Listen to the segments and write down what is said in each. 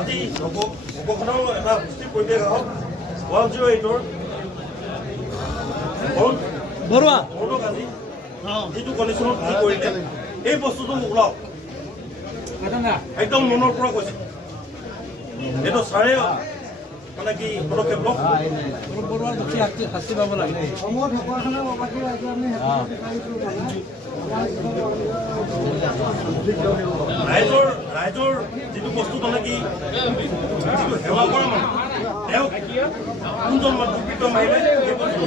আজি উপখনৰ এটা সুস্থিৰ পৰিৱেশ আহক 108ৰ বৰুৱাক আজি যিটো কণ্ডিশ্যনত কি কৰিলে এই বস্তুটো ওলাওক একদম মনৰ পৰা কৈছে এইটো ছাৰে মানে কি পদক্ষেপ লওক শাস্তি পাব লাগে ৰাইজৰ যিটো বস্তু মানে কি যিটো সেৱা কৰা মানুহ তেওঁক কোনজন মানুহ প্ৰীতম আহিলে সেই বস্তু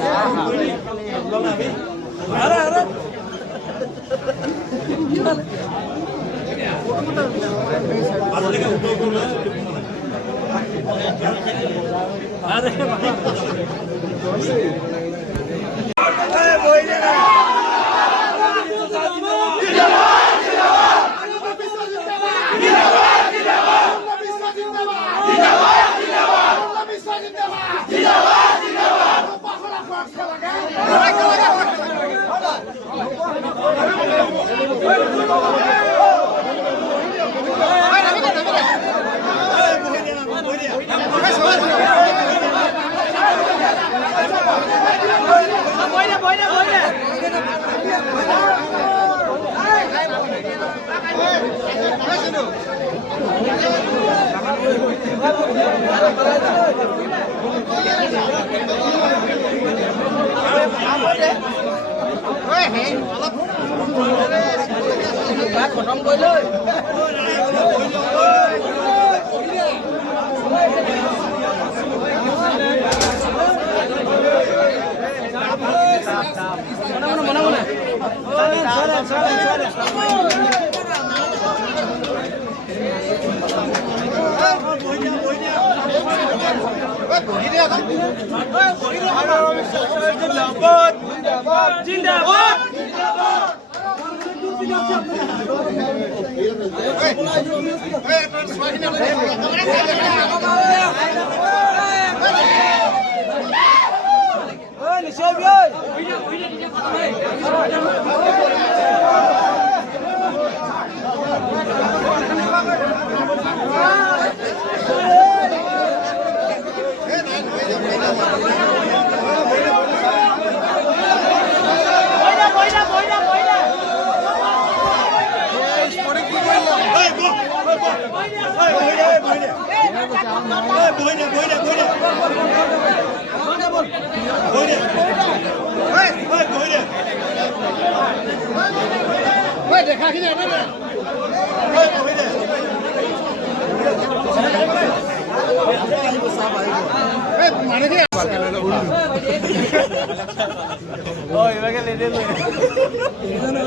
আজিলৈকে উত্তৰ কৰিবলৈ খতম কৰি লৈ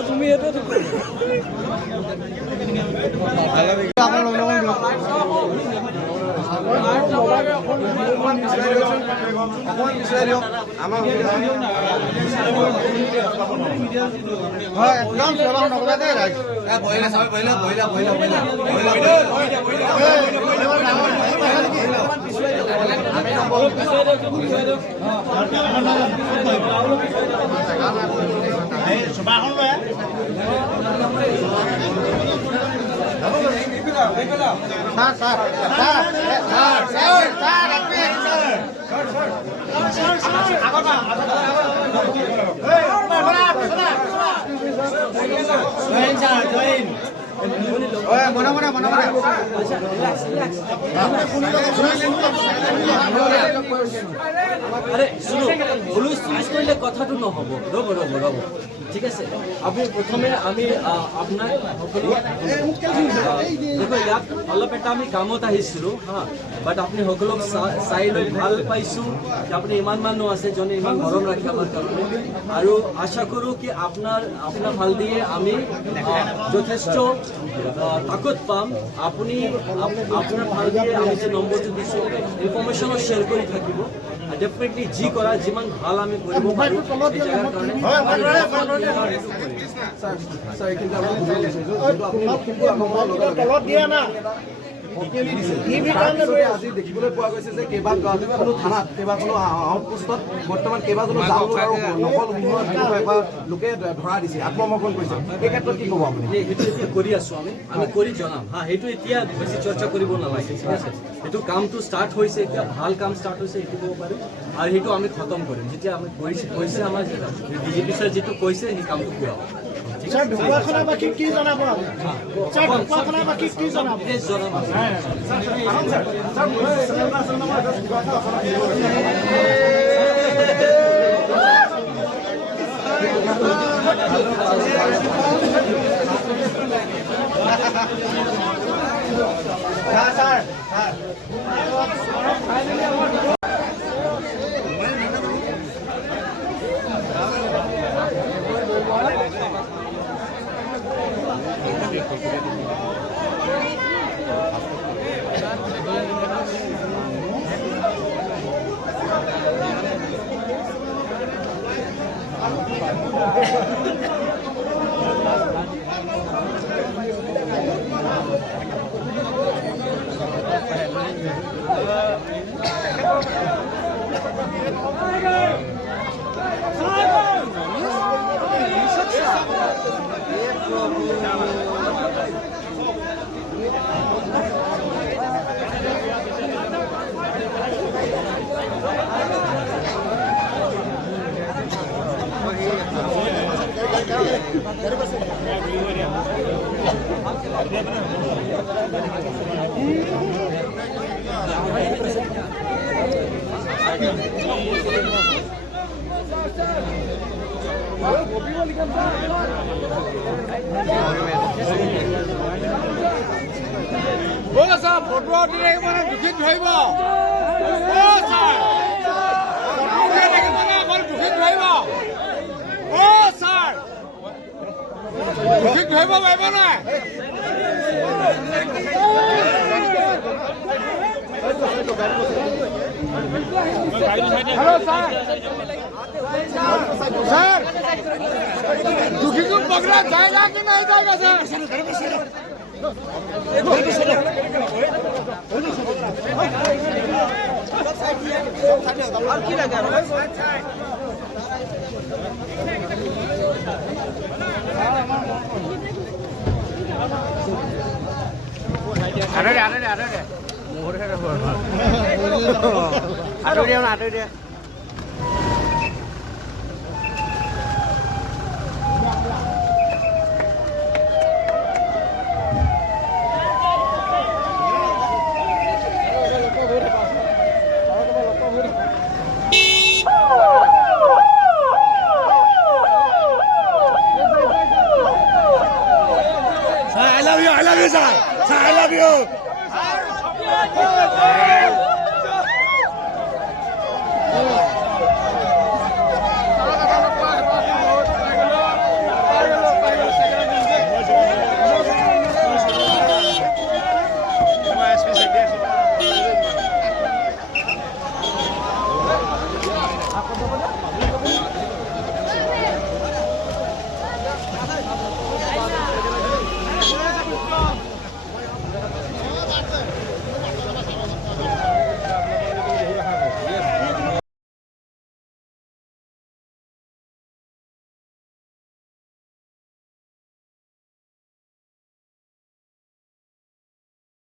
তুমি আরে শুনো পুলিশ করলে কথাটো নহব রব রব রব ঠিক আছে আপনি প্রথমে আমি আপনার দেখো ইয়াত অলপ এটা আমি কামত আহিছিলো হ্যাঁ বাট আপনি সকলক চাই লৈ ভাল পাইছোঁ আপুনি ইমান মানুহ আছে যোনে ইমান মৰম ৰাখে আমাৰ কাৰণে আৰু আশা কৰোঁ কি আপোনাৰ ভাল দিয়ে আমি যথেষ্ট তাকত পাম আপুনি আপোনাৰ ভাল দিয়ে আমি যে নম্বৰটো দিছোঁ ইনফৰমেশ্যনো শ্বেয়াৰ কৰি থাকিব ডেফিনেটলি যি কৰা যিমান ভাল আমি কৰিব পাৰোঁ এই জেগাৰ কাৰণে সকিয়ালি দিছিল। তাৰপিছতে আজি দেখিবলৈ পোৱা গৈছে যে কেইবাখনো থানাত কেইবাখনো আউটপোষ্টত বৰ্তমান কেইবাজনো জাল লোক আৰু নকল লোকে ধৰা দিছে, আত্মসমৰ্পণ কৰিছে। এই ক্ষেত্ৰত কি ক'ব আপুনি? সেইটো এতিয়া কৰি আছোঁ আমি কৰি জনাম হা। সেইটো এতিয়া বেছি চৰ্চা কৰিব নালাগে, ঠিক আছে। সেইটো কামটো ষ্টাৰ্ট হৈছে, এতিয়া ভাল কাম ষ্টাৰ্ট হৈছে সেইটো ক'ব পাৰোঁ। আৰু সেইটো আমি খতম কৰিম যেতিয়া আমি কৈছে আমাৰ বিজেপি ছাৰ যিটো কৈছে সেই কামটো কৰা হ'ব। স্যাৰ ঢকুৱাখানাবাসীক কি জনাব আপুনি? স্যাৰ ঢকুৱাখানাবাসীক কি জনাব? ফটো দিলে মানে দুখিত ধৰিব। দুখিত ধৰিব। ছাৰ দুখিত ধৰিব পাৰিব নাই? হেল্ল' ছাৰ ছাৰ দুখিটো পকৰা যায়গা কি নাই যায়গা ছাৰ? আঁতৰি দিয়া